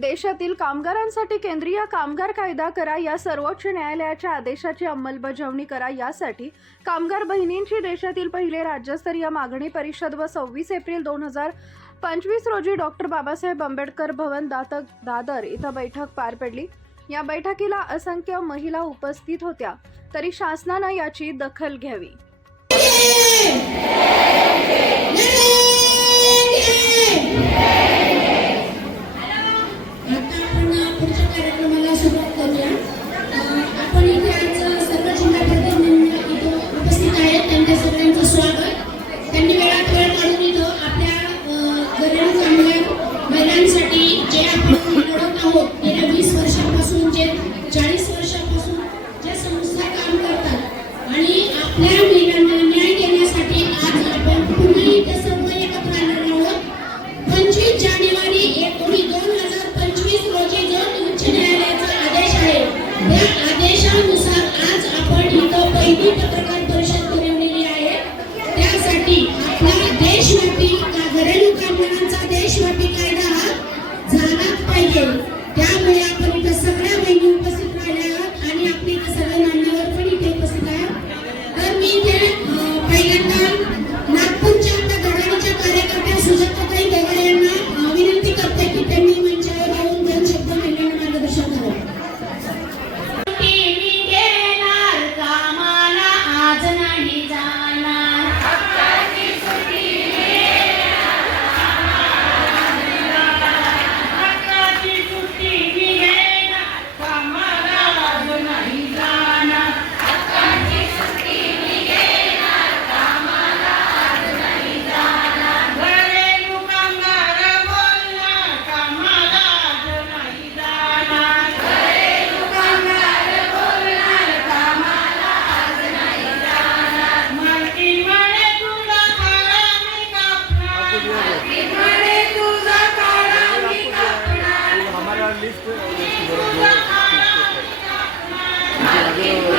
देशातील कामगारांसाठी केंद्रीय कामगार कायदा करा या सर्वोच्च न्यायालयाच्या आदेशाची अंमलबजावणी करा यासाठी कामगार बहिणींची देशातील पहिले राज्यस्तरीय मागणी परिषद व सव्वीस एप्रिल दोन हजार पंचवीस रोजी डॉक्टर बाबासाहेब आंबेडकर भवन दातक दादर इथं बैठक पार पडली. या बैठकीला असंख्य महिला उपस्थित होत्या तरी शासनानं याची दखल घ्यावी. सगळ्यांसाठी जे आपण लढत आहोत गेल्या वीस वर्षापासून जे चाळीस वर्षापासून ज्या संस्था काम करतात. आणि आपल्या मुलांना ಅದು